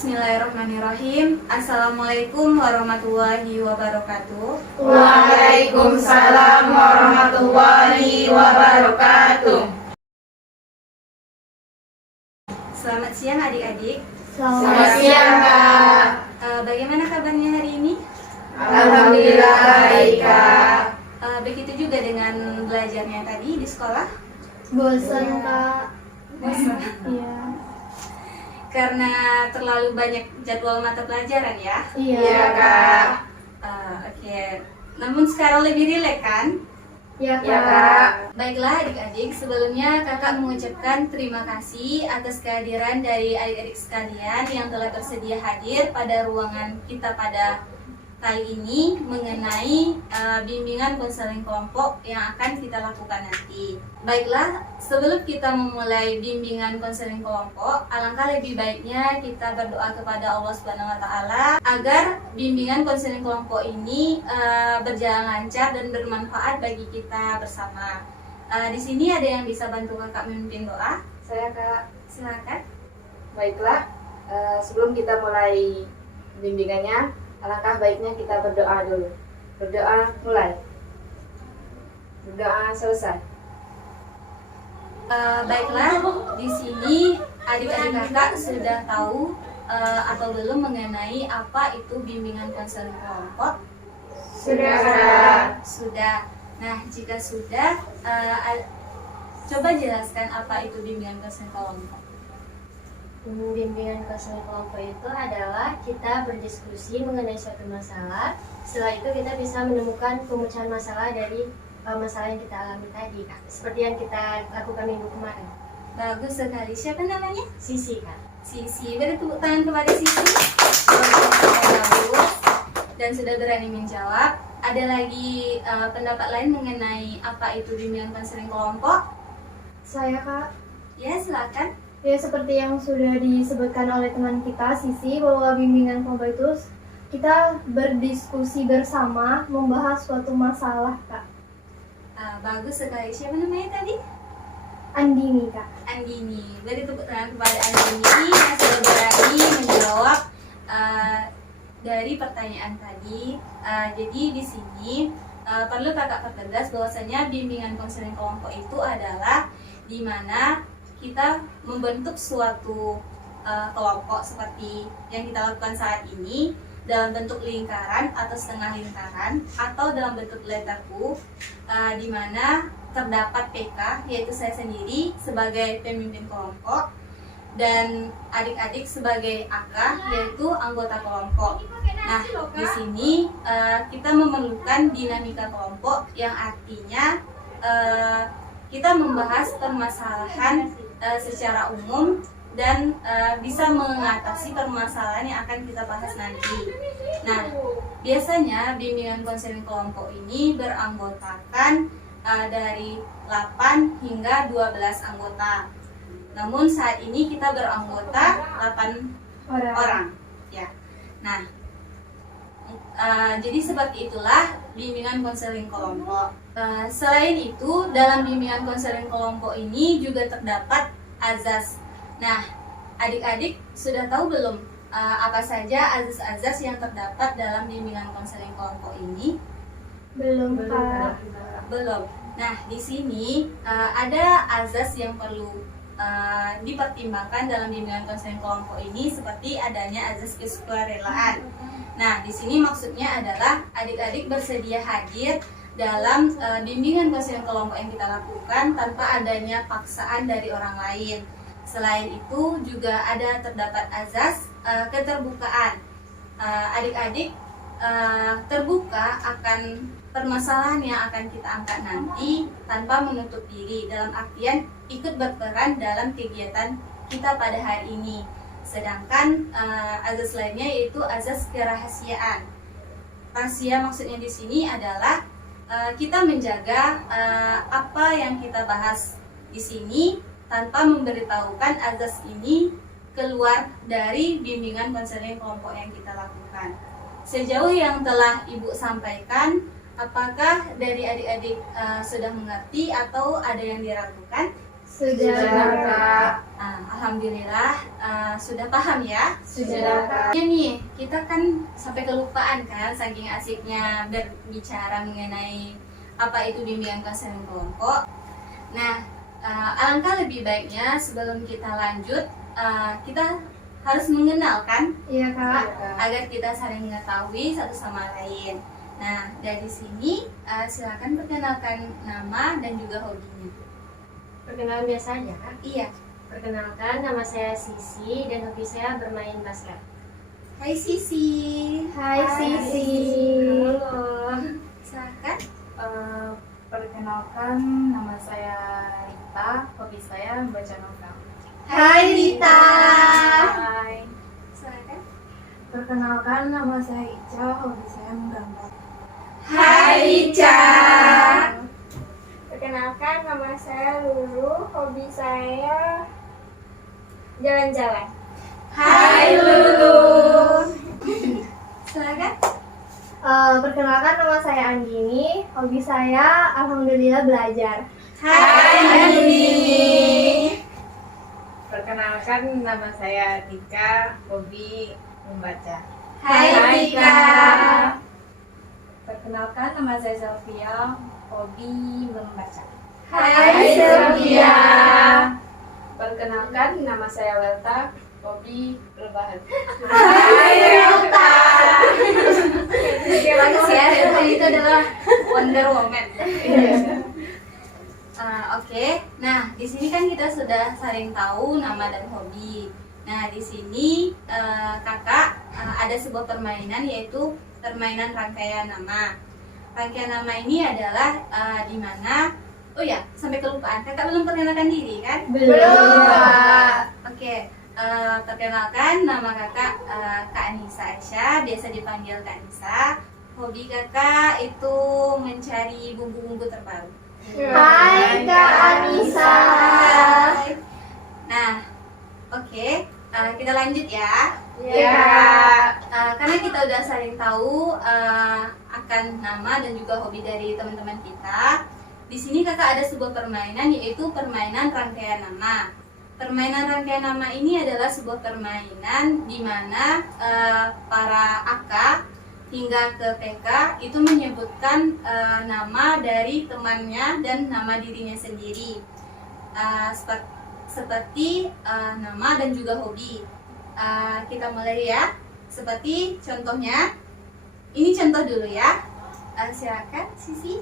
Bismillahirrahmanirrahim. Assalamualaikum warahmatullahi wabarakatuh. Waalaikumsalam warahmatullahi wabarakatuh. Selamat siang adik-adik. Selamat siang, Kak. Bagaimana kabarnya hari ini? Alhamdulillah baik, Kak. Begitu juga dengan belajarnya tadi di sekolah? Bosan, Kak. Bosan? Iya. Karena terlalu banyak jadwal mata pelajaran ya? Iya, Kak. Oke. Namun sekarang lebih rileks kan? Iya, Iya, Kak. Kak. Baiklah adik-adik, sebelumnya kakak mengucapkan terima kasih atas kehadiran dari adik-adik sekalian yang telah bersedia hadir pada ruangan kita pada kali ini mengenai bimbingan konseling kelompok yang akan kita lakukan nanti. Baiklah, sebelum kita memulai bimbingan konseling kelompok, alangkah lebih baiknya kita berdoa kepada Allah Subhanahu wa taala agar bimbingan konseling kelompok ini berjalan lancar dan bermanfaat bagi kita bersama. Di sini ada yang bisa bantu kakak memimpin doa? Saya, Kak. Silakan. Baiklah, sebelum kita mulai bimbingannya, alangkah baiknya kita berdoa dulu. Berdoa mulai. Berdoa selesai. Baiklah, di sini adik-adik kakak sudah tahu atau belum mengenai apa itu bimbingan konseling kelompok? Sudah, Kak. Sudah. Nah, jika sudah, coba jelaskan apa itu bimbingan konseling kelompok. Bimbingan konseling kelompok itu adalah kita berdiskusi mengenai suatu masalah. Setelah itu kita bisa menemukan pemecahan masalah dari masalah yang kita alami tadi, Kak. Seperti yang kita lakukan minggu kemarin. Bagus sekali. Siapa namanya? Sisi, Kak. Sisi. Beri tepuk tangan kepada Sisi. Bagus. Dan sudah berani menjawab. Ada lagi pendapat lain mengenai apa itu bimbingan konseling kelompok? Saya, Kak. Ya, silakan. Ya, seperti yang sudah disebutkan oleh teman kita, Sisi, bahwa bimbingan kelompok itu kita berdiskusi bersama membahas suatu masalah, Kak. Bagus sekali. Siapa namanya tadi? Andini, Kak. Andini. Beri tepuk tangan kepada Andini yang sudah berani menjawab dari pertanyaan tadi. Jadi di sini perlu kakak pertegas bahwasanya bimbingan konseling kelompok itu adalah di mana kita membentuk suatu kelompok seperti yang kita lakukan saat ini dalam bentuk lingkaran atau setengah lingkaran atau dalam bentuk letter U, di mana terdapat PK, yaitu saya sendiri sebagai pemimpin kelompok dan adik-adik sebagai AK, yaitu anggota kelompok. Nah, di sini kita memerlukan dinamika kelompok yang artinya kita membahas permasalahan secara umum dan bisa mengatasi permasalahan yang akan kita bahas nanti. Nah, biasanya bimbingan konseling kelompok ini beranggotakan dari 8 hingga 12 anggota. Namun saat ini kita beranggota 8 orang. Ya. Nah, jadi seperti itulah bimbingan konseling kelompok. Selain itu, dalam bimbingan konseling kelompok ini juga terdapat azas. Nah, adik-adik sudah tahu belum apa saja azas-azas yang terdapat dalam bimbingan konseling kelompok ini? Belum, Kak. Belum. Nah, di sini ada azas yang perlu dipertimbangkan dalam bimbingan konseling kelompok ini seperti adanya azas kesukarelaan. Nah, di sini maksudnya adalah adik-adik bersedia hadir dalam bimbingan konseling kelompok yang kita lakukan tanpa adanya paksaan dari orang lain. Selain itu juga ada terdapat azas keterbukaan. Adik-adik terbuka akan permasalahan yang akan kita angkat nanti tanpa menutup diri, dalam artian ikut berperan dalam kegiatan kita pada hari ini. Sedangkan azas lainnya yaitu azas kerahasiaan. Rahasia maksudnya di sini adalah kita menjaga apa yang kita bahas di sini tanpa memberitahukan azas ini keluar dari bimbingan konseling kelompok yang kita lakukan. Sejauh yang telah Ibu sampaikan, apakah dari adik-adik sudah mengerti atau ada yang diragukan? Sudah, Kak. Alhamdulillah sudah paham ya. Sudah, Kak. Ya nih, kita kan sampai kelupaan kan saking asiknya berbicara mengenai apa itu bimbingan konseling kelompok. Nah, alangkah lebih baiknya sebelum kita lanjut, kita harus mengenal kan, Iya Kak. agar kita saling mengetahui satu sama lain. Nah, dari sini silakan perkenalkan nama dan juga hobinya. Perkenalan biasa aja Kak. Iya. Perkenalkan, nama saya Sisi dan hobi saya bermain basket. Hai Sisi. Hai Sisi. Halo. Silakan. Perkenalkan, nama saya Rita, hobi saya membaca novel. Hai Rita. Hai. Silakan. Perkenalkan, nama saya Ica, hobi saya menggambar. Hai Ica. Perkenalkan, nama saya Lulu, hobi saya jalan-jalan. Hai Lulu. Silakan. Perkenalkan, nama saya Andini, hobi saya alhamdulillah belajar. Hai Andini. Perkenalkan, nama saya Tika, hobi membaca. Hai Tika. Perkenalkan, nama saya Sylvia, hobi membaca. Hai Sylvia. Perkenalkan, nama saya Welta, hobi rebahan. Hai Relta. Bagus ya, Relta itu adalah Wonder Woman. Oke, nah di sini kan kita sudah saling tahu nama dan hobi. Nah di sini kakak ada sebuah permainan yaitu permainan rangkaian nama. Rangkaian nama ini adalah di mana, oh ya sampai kelupaan, kakak belum perkenalkan diri kan? Belum. Oke, perkenalkan nama kakak Kak Anissa Aisyah, biasa dipanggil Kak Anissa. Hobi kakak itu mencari bumbu-bumbu terbaru. Hai Kak Anissa. Hai. Nah, oke, kita lanjut ya. Karena kita udah saling tahu akan nama dan juga hobi dari teman-teman kita. Di sini kakak ada sebuah permainan yaitu permainan rangkaian nama. Permainan rangkaian nama ini adalah sebuah permainan di mana para AK hingga ke PK itu menyebutkan nama dari temannya dan nama dirinya sendiri, seperti nama dan juga hobi. Kita mulai ya, seperti contohnya. Ini contoh dulu ya. Silakan Sisi,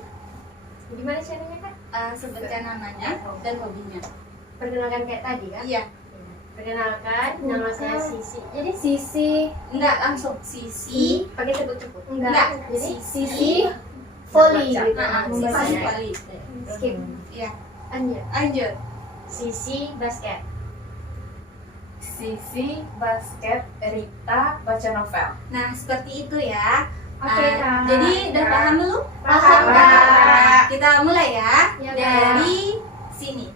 Gimana caranya Kak? sebutkan namanya dan hobinya. Perkenalkan kayak tadi kan? Iya, Perkenalkan, nama saya Sisi. Jadi Sisi. enggak langsung Sisi. pakai sebut-sebut. Enggak. Jadi Sisi. Voli. Sisi Membaca. kali. skip. Iya, Lanjut. lanjut. Sisi basket. Sisi basket, Rita baca novel. Nah, seperti itu ya. Oke, Kak. Jadi udah paham belum? Paham, Nah, kita mulai ya. Ya, Kak. Dari sini.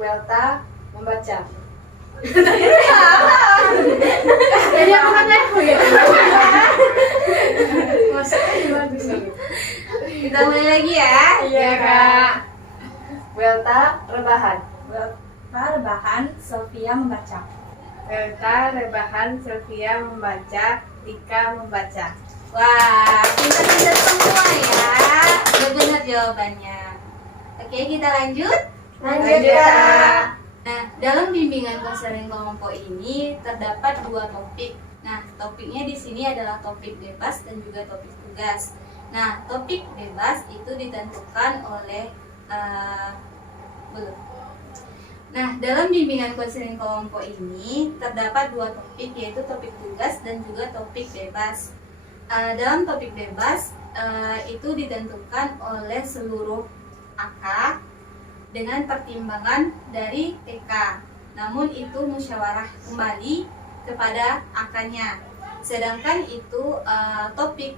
Welta membaca. Jadi aku kan level ya. Maksudnya bagus nih. Kita mulai lagi ya. Iya, Kak. Welta rebahan. Welta rebahan, Sylvia membaca. Welta rebahan, Sylvia membaca, Tika membaca. Wah, pintar-pintar semua ya. Benar jawabannya. Oke, kita lanjut. Lanjut, Lanjut, Kak. Kak. Nah, dalam bimbingan konseling kelompok ini terdapat dua topik. Nah, topiknya di sini adalah topik bebas dan juga topik tugas. Nah, topik bebas itu ditentukan oleh belum. Nah, dalam bimbingan konseling kelompok ini terdapat dua topik, yaitu topik tugas dan juga topik bebas. Dalam topik bebas itu ditentukan oleh seluruh AK dengan pertimbangan dari TK. Namun itu musyawarah kembali kepada AK-nya. Sedangkan itu topik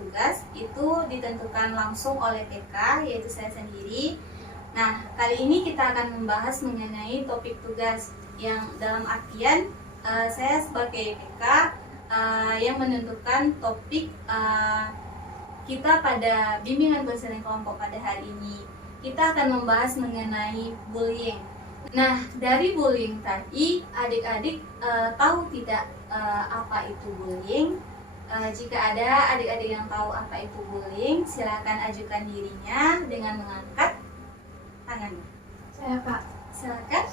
tugas itu ditentukan langsung oleh TK, yaitu saya sendiri. Nah, kali ini kita akan membahas mengenai topik tugas yang dalam artian saya sebagai TK yang menentukan topik kita pada bimbingan konseling kelompok pada hari ini. kita akan membahas mengenai bullying. Nah, dari bullying tadi, adik-adik tahu tidak apa itu bullying? Jika ada adik-adik yang tahu apa itu bullying, silakan ajukan dirinya dengan mengangkat tangannya. Saya Kak. Silakan.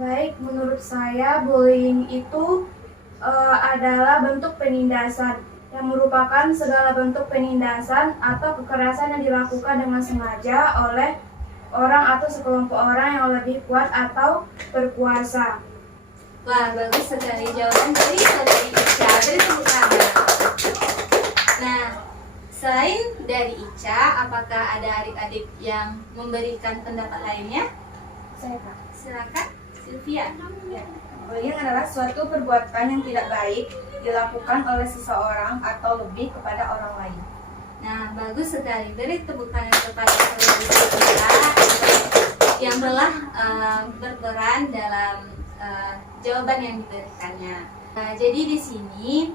Baik, menurut saya bullying itu adalah bentuk penindasan yang merupakan segala bentuk penindasan atau kekerasan yang dilakukan dengan sengaja oleh orang atau sekelompok orang yang lebih kuat atau berkuasa. Wah, bagus sekali jawaban dari saudari Ica. Beri tepuk tangan. Nah, selain dari Ica, apakah ada adik-adik yang memberikan pendapat lainnya? Saya Kak. Silakan, Sylvia. Bullying adalah suatu perbuatan yang tidak baik dilakukan oleh seseorang atau lebih kepada orang lain. Nah, bagus sekali. Beri tepuk tangan kepada saudari Sylvia yang telah berperan dalam jawaban yang diberikannya. Jadi di sini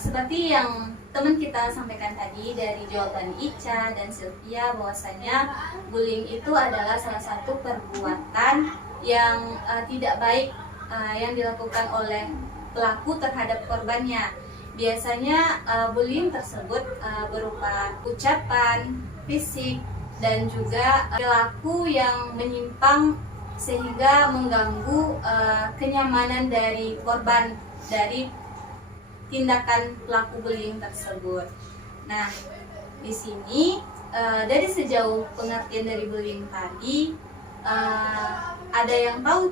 seperti yang teman kita sampaikan tadi dari jawaban Ica dan Sylvia, bahwasanya bullying itu adalah salah satu perbuatan yang tidak baik yang dilakukan oleh pelaku terhadap korbannya. Biasanya bullying tersebut berupa ucapan, fisik, dan juga perilaku yang menyimpang sehingga mengganggu kenyamanan dari korban dari tindakan pelaku bullying tersebut. Nah, di sini dari sejauh pengertian dari bullying tadi, ada yang tahu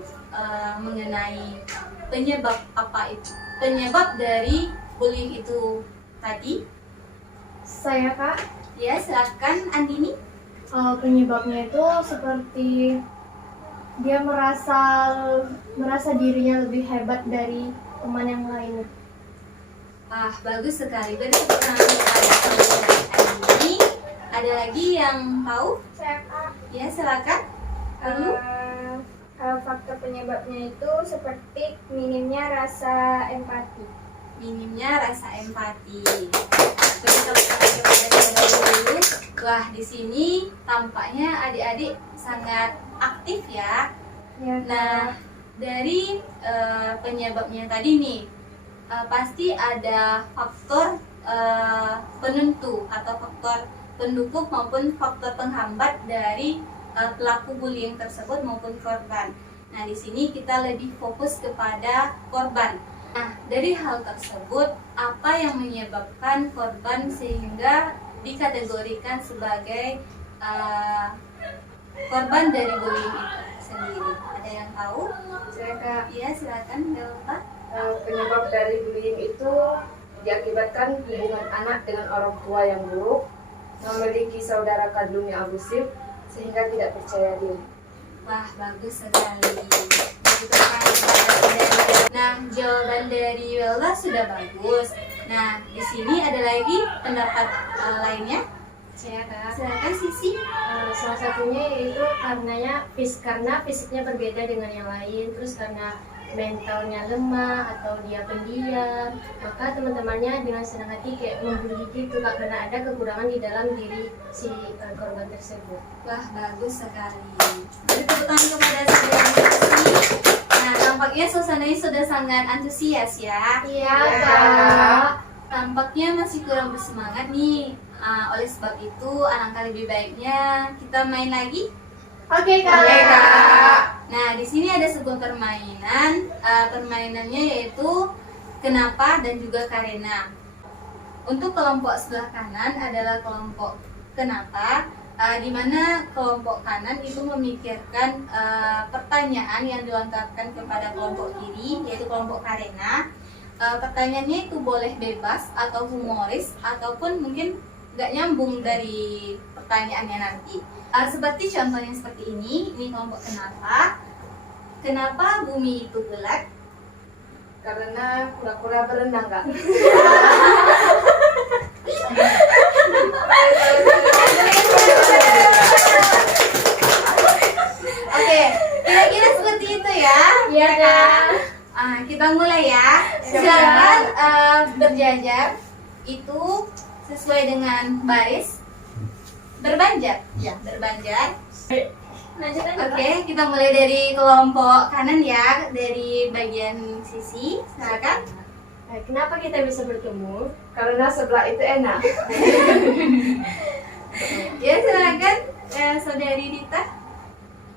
mengenai penyebab apa itu? Penyebab dari bullying itu tadi? Saya Kak. Ya, silakan Andini. Penyebabnya itu seperti dia merasa dirinya lebih hebat dari teman yang lain. Wah, bagus sekali. Beri tepuk tangan kepada saudari Andini. Ada lagi yang tahu? Saya Kak. Ya, silakan. Lalu? Faktor penyebabnya itu seperti minimnya rasa empati. Minimnya rasa empati. Beri tepuk tangan kepada saudari dulu. Wah, di sini tampaknya adik-adik sangat aktif ya. Ya, Nah, dari penyebabnya tadi nih, pasti ada faktor penentu atau faktor pendukung maupun faktor penghambat dari pelaku bullying tersebut maupun korban. Nah, di sini kita lebih fokus kepada korban. Nah, dari hal tersebut, apa yang menyebabkan korban sehingga dikategorikan sebagai korban dari bullying itu sendiri? Ada yang tahu? Saya Kak. Iya, silakan Delta. Penyebab dari bullying itu diakibatkan hubungan anak dengan orang tua yang buruk, memiliki saudara kandung yang abusif, sehingga tidak percaya diri. Wah, bagus sekali. Nah, jawaban dari Welda sudah bagus. Nah, di sini ada lagi pendapat lainnya. Saya Kak. Silakan Sisi. Salah satunya yaitu karena fisiknya berbeda dengan yang lain, terus karena mentalnya lemah atau dia pendiam, maka teman-temannya dengan senang hati kayak membuli gitu Kak, karena ada kekurangan di dalam diri si korban tersebut. Wah, bagus sekali. Beri tepuk tangan kepada saudara Sisi. Nah, tampaknya suasananya sudah sangat antusias ya. Iya Ya, Kak. Tampaknya masih kurang bersemangat nih. Oleh sebab itu, alangkah lebih baiknya kita main lagi. Oke Kak. Oke, Kak. Nah, di sini ada sebuah permainan. Permainannya yaitu kenapa dan juga karena. Untuk kelompok sebelah kanan adalah kelompok kenapa, di mana kelompok kanan itu memikirkan pertanyaan yang dilontarkan kepada kelompok kiri, yaitu kelompok karena. Pertanyaannya itu boleh bebas atau humoris ataupun mungkin nggak nyambung dari pertanyaannya nanti. Seperti contohnya seperti ini kelompok kenapa. Kenapa bumi itu gelap? Karena kura-kura berenang Kak. Oke, kira-kira seperti itu ya. Iya Kak. Kita mulai ya. Silakan berjajar itu sesuai dengan baris. berbanjar. Ya, berbanjar. Lanjut aja. Oke, kita mulai dari kelompok kanan ya, dari bagian sisi. Silakan. Kenapa kita bisa bertemu? Karena sebelah itu enak. Ya, silakan Saudari Rita.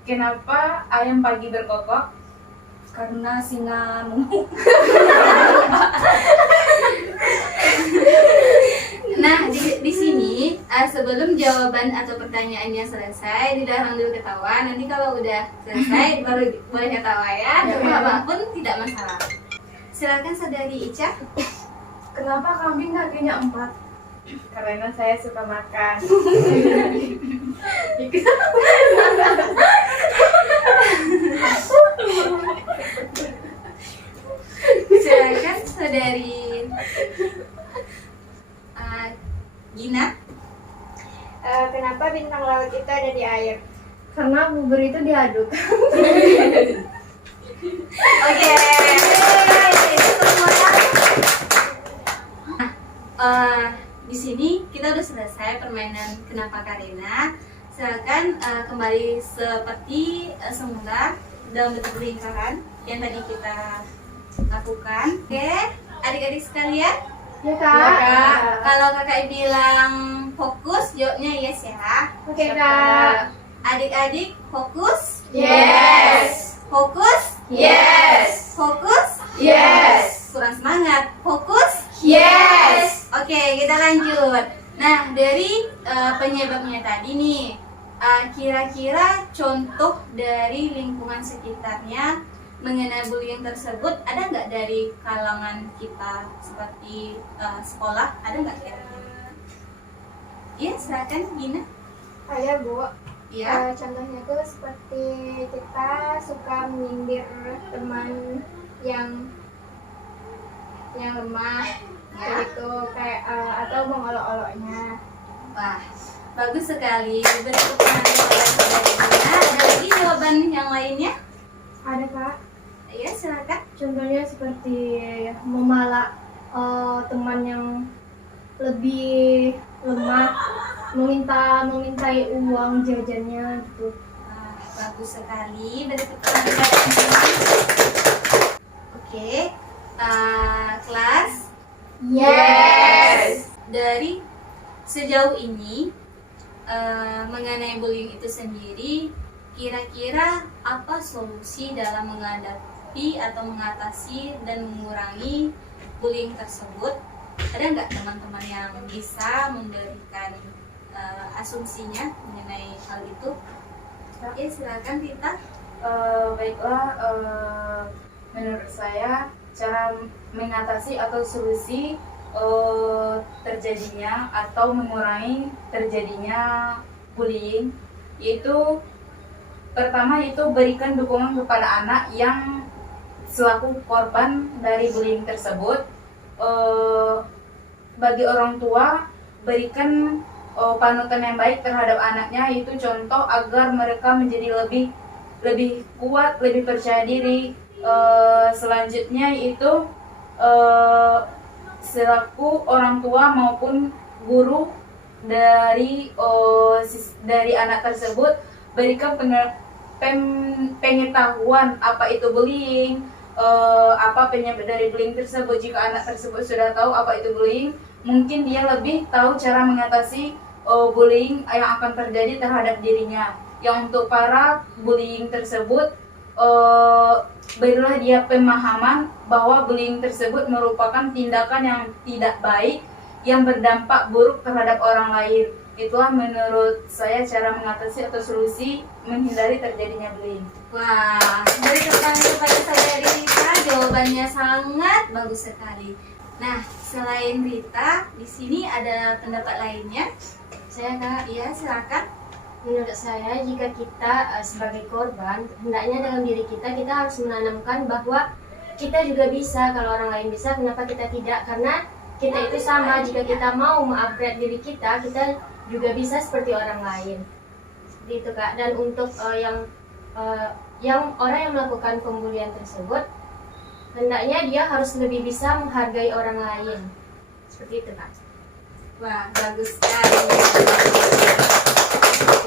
Kenapa ayam pagi berkokok? Karena singa nunggu. Nah, di sini sebelum jawaban atau pertanyaannya selesai, dilarang dulu ketawa. Nanti kalau udah selesai baru boleh ketawa ya. Apapun tidak masalah. Silakan Saudari Ica. Kenapa kambing kakinya 4? Karena saya suka makan. Silakan Saudari Gina. Kenapa bintang laut itu ada di air? Karena bubur itu diaduk. Oke. Di sini kita udah selesai permainan Kenapa Karina. Silakan kembali seperti semula dalam bentuk lingkaran yang tadi kita lakukan. Oke, adik-adik sekalian. Ya kak. Kalau kakak bilang fokus, jawabnya yes ya. Oke kak. Adik-adik fokus. Yes. Fokus. Yes. Fokus. Yes. Kurang semangat. Fokus. Yes. Oke, kita lanjut. Nah, dari penyebabnya tadi nih, kira-kira contoh dari lingkungan sekitarnya mengenai bullying tersebut ada nggak dari kalangan kita seperti sekolah? Ada nggak kira-kira? Iya, silakan Gina. Ada Bu. Iya. Contohnya tuh seperti kita suka menyindir teman yang lemah, Ya. gitu kayak atau mengolok-oloknya. Wah, bagus sekali. Bertepuk tangan oleh Saudari Gina. Ada lagi jawaban yang lainnya? Ada kak. Iya, silakan. Contohnya seperti memalak teman yang lebih lemah, memintai uang jajannya gitu. Wah, bagus sekali. Bertepuk tangan kepada Gina. Oke, kelas. Yes. Dari sejauh ini mengenai bullying itu sendiri, kira-kira apa solusi dalam menghadapi atau mengatasi dan mengurangi bullying tersebut? Ada nggak teman-teman yang bisa memberikan asumsinya mengenai hal itu? Oke, silakan Tita. Baiklah, menurut saya cara mengatasi atau solusi terjadinya atau mengurangi terjadinya bullying, yaitu pertama itu berikan dukungan kepada anak yang selaku korban dari bullying tersebut. Bagi orang tua, berikan panutan yang baik terhadap anaknya, yaitu contoh agar mereka menjadi lebih kuat, lebih percaya diri. Selanjutnya itu selaku orang tua maupun guru dari anak tersebut, berikan pengetahuan apa itu bullying, apa penyebab dari bullying tersebut. Jika anak tersebut sudah tahu apa itu bullying, mungkin dia lebih tahu cara mengatasi bullying yang akan terjadi terhadap dirinya. Yang untuk para bullying tersebut, berilah dia pemahaman bahwa bullying tersebut merupakan tindakan yang tidak baik yang berdampak buruk terhadap orang lain. Itulah menurut saya cara mengatasi atau solusi menghindari terjadinya bullying. Wah, dari kepada Saudari Rita, jawabannya sangat bagus sekali. Nah, selain Rita, di sini ada pendapat lainnya. Saya kak, Iya, silakan. menurut saya jika kita sebagai korban, hendaknya dalam diri kita harus menanamkan bahwa kita juga bisa. Kalau orang lain bisa, kenapa kita tidak? Karena kita itu sama. Jika kita mau mengupgrade diri kita juga bisa seperti orang lain. Seperti itu kak. Dan untuk yang orang yang melakukan pembulian tersebut, hendaknya dia harus lebih bisa menghargai orang lain. Seperti itu kak. Wah, bagus sekali.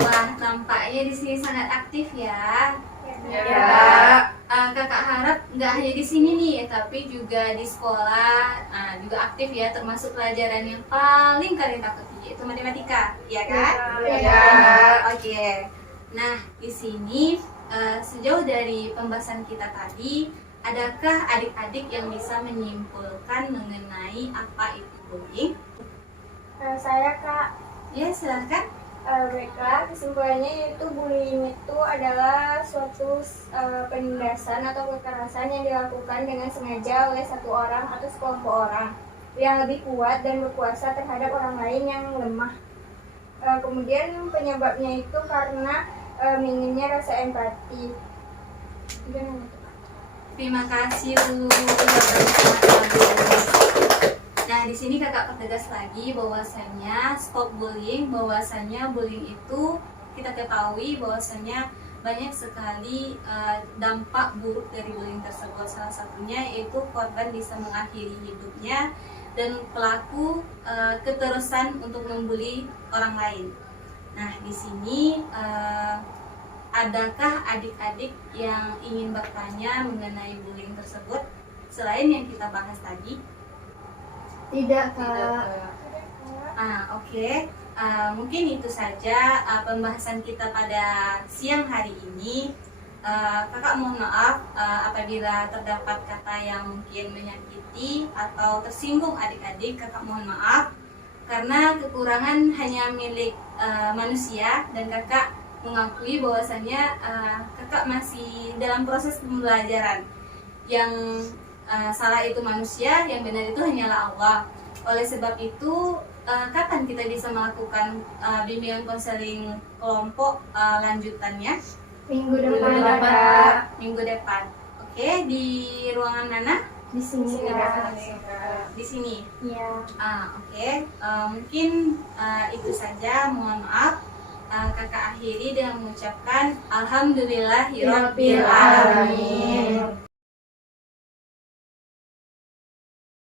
Wah, nampaknya di sini sangat aktif ya. Ya. Kakak harap nggak hanya di sini nih, tapi juga di sekolah juga aktif ya, termasuk pelajaran yang paling kalian takuti yaitu matematika, ya kan? Ya. Oke. Nah, di sini sejauh dari pembahasan kita tadi, adakah adik-adik yang bisa menyimpulkan mengenai apa itu bullying? Saya Kak. Ya, silakan. Baiklah, kesimpulannya yaitu bullying itu adalah suatu penindasan atau kekerasan yang dilakukan dengan sengaja oleh satu orang atau sekelompok orang yang lebih kuat dan berkuasa terhadap orang lain yang lemah. Kemudian penyebabnya itu karena minimnya rasa empati. Terima kasih Bu. Jawabannya sangat bagus. Nah, di sini kakak pertegas lagi bahwasanya stop bullying, bahwasanya bullying itu kita ketahui bahwasanya banyak sekali dampak buruk dari bullying tersebut. Salah satunya yaitu korban bisa mengakhiri hidupnya dan pelaku keterusan untuk membuli orang lain. Nah, di sini adakah adik-adik yang ingin bertanya mengenai bullying tersebut selain yang kita bahas tadi? Tidak, Kak. Oke. Mungkin itu saja pembahasan kita pada siang hari ini. Kakak mohon maaf apabila terdapat kata yang mungkin menyakiti atau tersinggung adik-adik. Kakak mohon maaf karena kekurangan hanya milik manusia, dan kakak mengakui bahwasannya kakak masih dalam proses pembelajaran. Yang salah itu manusia, yang benar itu hanyalah Allah. Oleh sebab itu, kapan kita bisa melakukan bimbingan konseling kelompok lanjutannya? Minggu depan, depan, Kak. Minggu depan. Oke, di ruangan mana? Di sini, Kak. Di sini. Iya. Oke. Mungkin itu saja. Mohon maaf. Kakak akhiri dengan mengucapkan Alhamdulillahirabbil alamin.